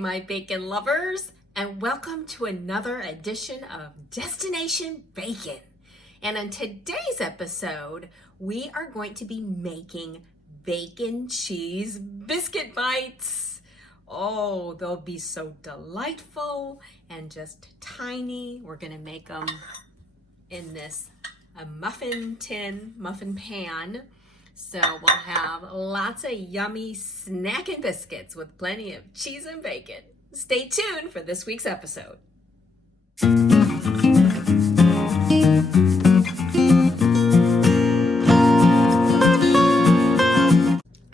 my bacon lovers, and welcome to another edition of Destination Bacon. And on today's episode, we are going to be making bacon cheese biscuit bites. Oh, they'll be so delightful and just tiny. We're gonna make them in this muffin pan. So we'll have lots of yummy snacking biscuits with plenty of cheese and bacon. Stay tuned for this week's episode.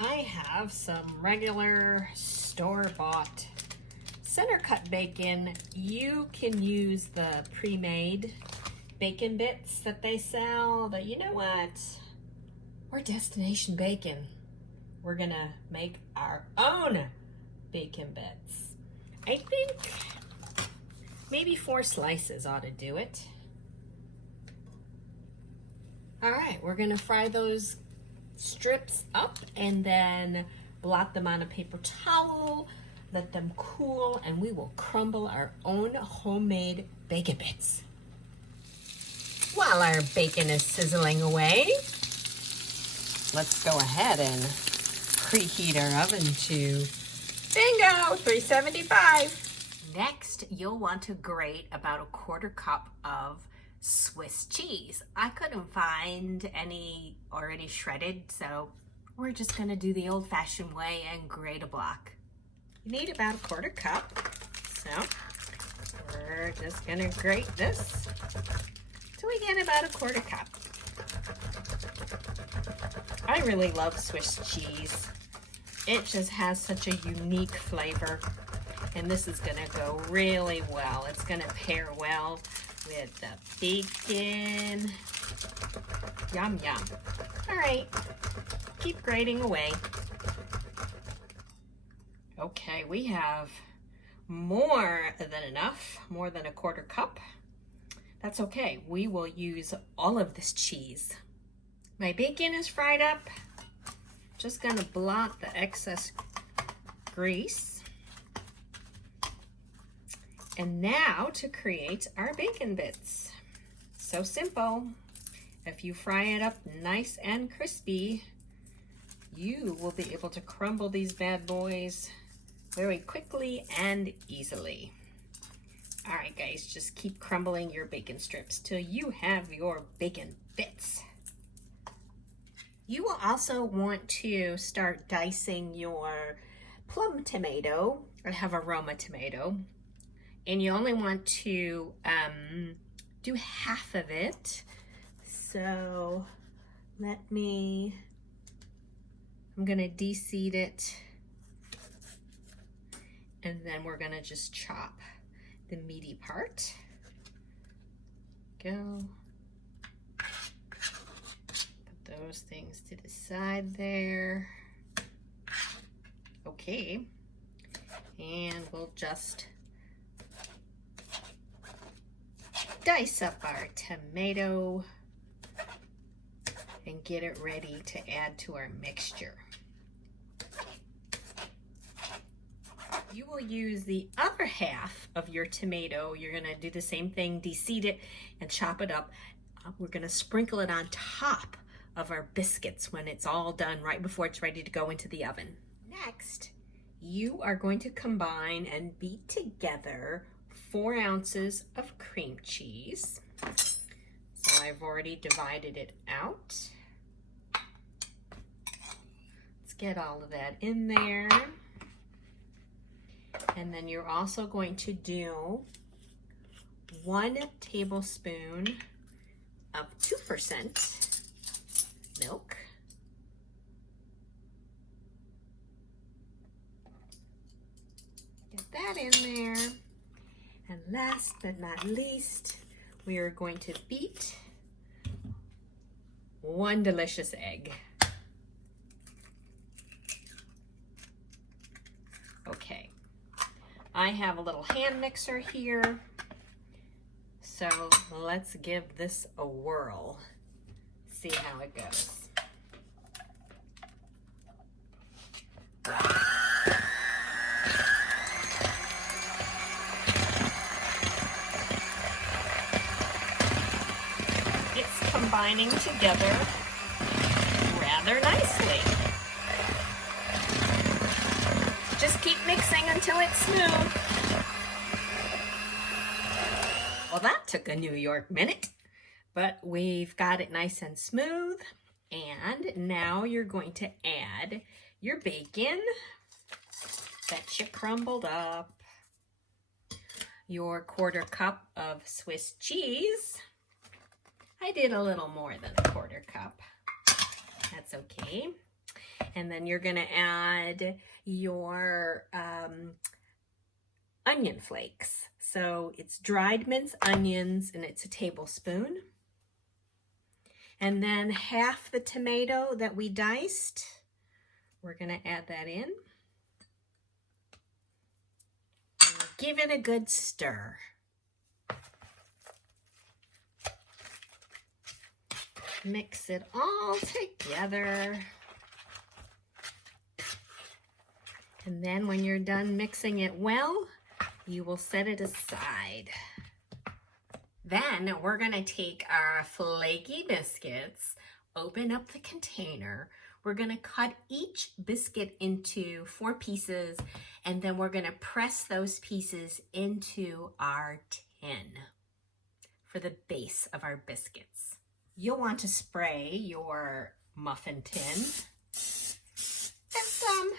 I have some regular store-bought center cut bacon. You can use the pre-made bacon bits that they sell, but you know what? We're Destination Bacon. We're gonna make our own bacon bits. I think maybe 4 slices ought to do it. All right, we're gonna fry those strips up and then blot them on a paper towel, let them cool, and we will crumble our own homemade bacon bits. While our bacon is sizzling away, let's go ahead and preheat our oven to, bingo, 375. Next, you'll want to grate about 1/4 cup of Swiss cheese. I couldn't find any already shredded, so we're just gonna do the old-fashioned way and grate a block. You need about 1/4 cup, so we're just gonna grate this till we get about 1/4 cup. I really love Swiss cheese. It just has such a unique flavor, and this is gonna go really well. It's gonna pair well with the bacon. Yum, yum. All right, keep grating away. Okay, we have more than enough, more than 1/4 cup. That's okay, we will use all of this cheese. My bacon is fried up. Just gonna blot the excess grease. And now to create our bacon bits. So simple. If you fry it up nice and crispy, you will be able to crumble these bad boys very quickly and easily. All right, guys, just keep crumbling your bacon strips till you have your bacon bits. You will also want to start dicing your plum tomato. I have a Roma tomato, and you only want to do half of it. So I'm gonna de-seed it, and then we're gonna just chop the meaty part. Go. Those things to the side there. Okay, and we'll just dice up our tomato and get it ready to add to our mixture. You will use the other half of your tomato. You're gonna do the same thing, de-seed it and chop it up. We're gonna sprinkle it on top of our biscuits when it's all done, right before it's ready to go into the oven. Next, you are going to combine and beat together 4 ounces of cream cheese. So I've already divided it out. Let's get all of that in there. And then you're also going to do 1 tablespoon of 2% milk. Get that in there. And last but not least, we are going to beat 1 delicious egg. Okay, I have a little hand mixer here, so let's give this a whirl. See how it goes. combining together rather nicely. Just keep mixing until it's smooth. Well, that took a New York minute, but we've got it nice and smooth. And now you're going to add your bacon that you crumbled up, your 1/4 cup of Swiss cheese. I did a little more than a 1/4 cup. That's okay. And then you're going to add your onion flakes. So it's dried minced onions, and it's a tablespoon. And then half the tomato that we diced, we're going to add that in. And give it a good stir. Mix it all together. And then when you're done mixing it well, you will set it aside. Then we're gonna take our flaky biscuits, open up the container. We're gonna cut each biscuit into 4 pieces, and then we're gonna press those pieces into our tin for the base of our biscuits. You'll want to spray your muffin tin with some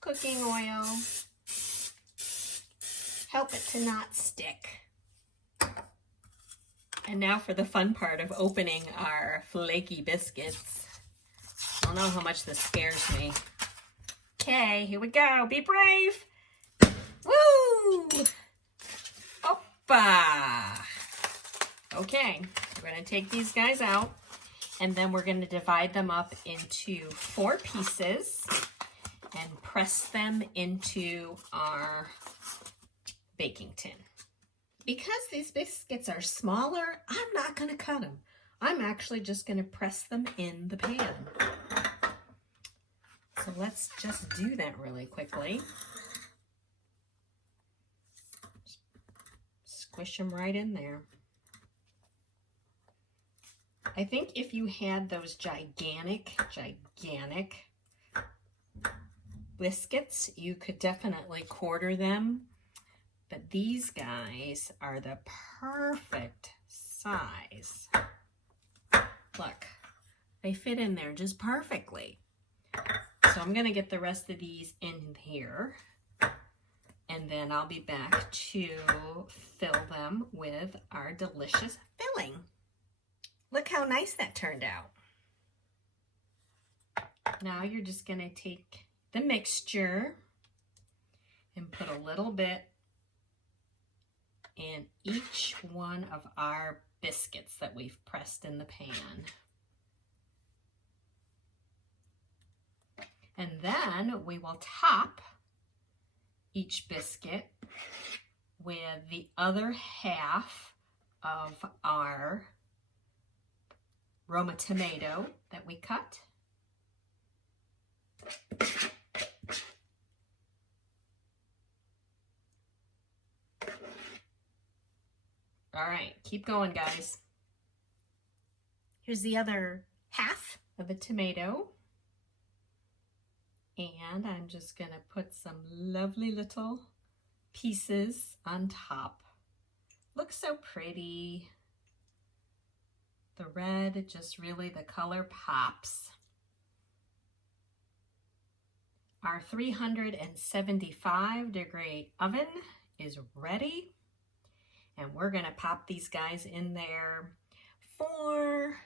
cooking oil. Help it to not stick. And now for the fun part of opening our flaky biscuits. I don't know how much this scares me. Okay, here we go. Be brave. Woo! Oppa! Okay, we're going to take these guys out, and then we're going to divide them up into 4 pieces and press them into our baking tin. Because these biscuits are smaller, I'm not going to cut them. I'm actually just going to press them in the pan. So let's just do that really quickly. Squish them right in there. I think if you had those gigantic biscuits, you could definitely 1/4 them. But these guys are the perfect size. Look, they fit in there just perfectly. So I'm gonna get the rest of these in here, and then I'll be back to fill them with our delicious filling. Look how nice that turned out. Now you're just gonna take the mixture and put a little bit in each one of our biscuits that we've pressed in the pan. And then we will top each biscuit with the other half of our Roma tomato that we cut. All right, keep going, guys. Here's the other half of the tomato. And I'm just gonna put some lovely little pieces on top. Looks so pretty. The red, just really the color pops. Our 375-degree oven is ready. And we're gonna pop these guys in there for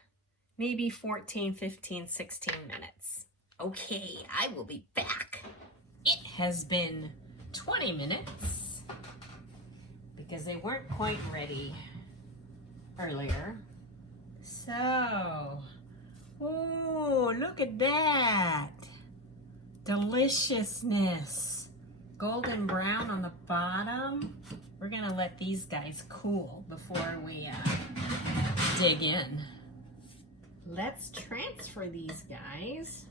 maybe 14, 15, 16 minutes. Okay, I will be back. It has been 20 minutes because they weren't quite ready earlier. So, oh, look at that. Deliciousness. Golden brown on the bottom. We're gonna let these guys cool before we dig in. Let's transfer these guys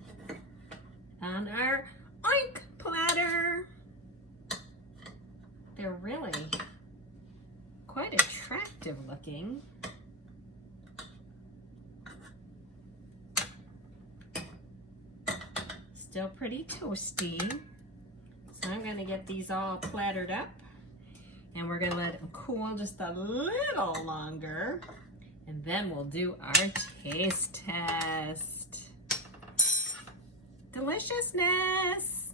on our oink platter. They're really quite attractive looking. still pretty toasty. So I'm gonna get these all plattered up and we're gonna let them cool just a little longer. And then we'll do our taste test. Deliciousness!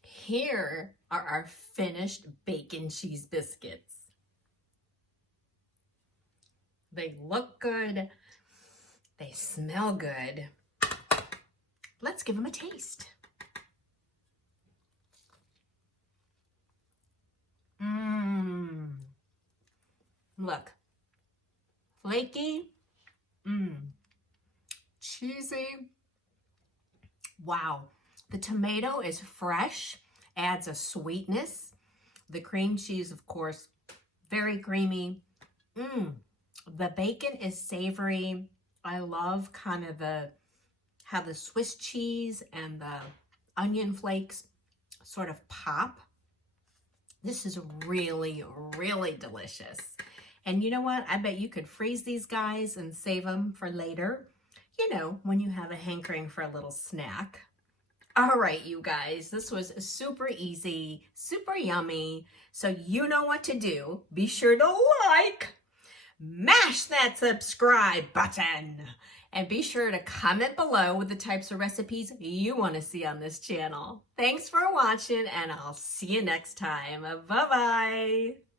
Here are our finished bacon cheese biscuits. They look good. They smell good. Let's give them a taste. Look. Flaky. Cheesy. Wow. The tomato is fresh, adds a sweetness. The cream cheese, of course, very creamy. The bacon is savory. I love kind of how the Swiss cheese and the onion flakes sort of pop. This is really, really delicious. And you know what? I bet you could freeze these guys and save them for later. You know, when you have a hankering for a little snack. All right, you guys, this was super easy, super yummy. So you know what to do. Be sure to like, mash that subscribe button, and be sure to comment below with the types of recipes you want to see on this channel. Thanks for watching, and I'll see you next time. Bye-bye.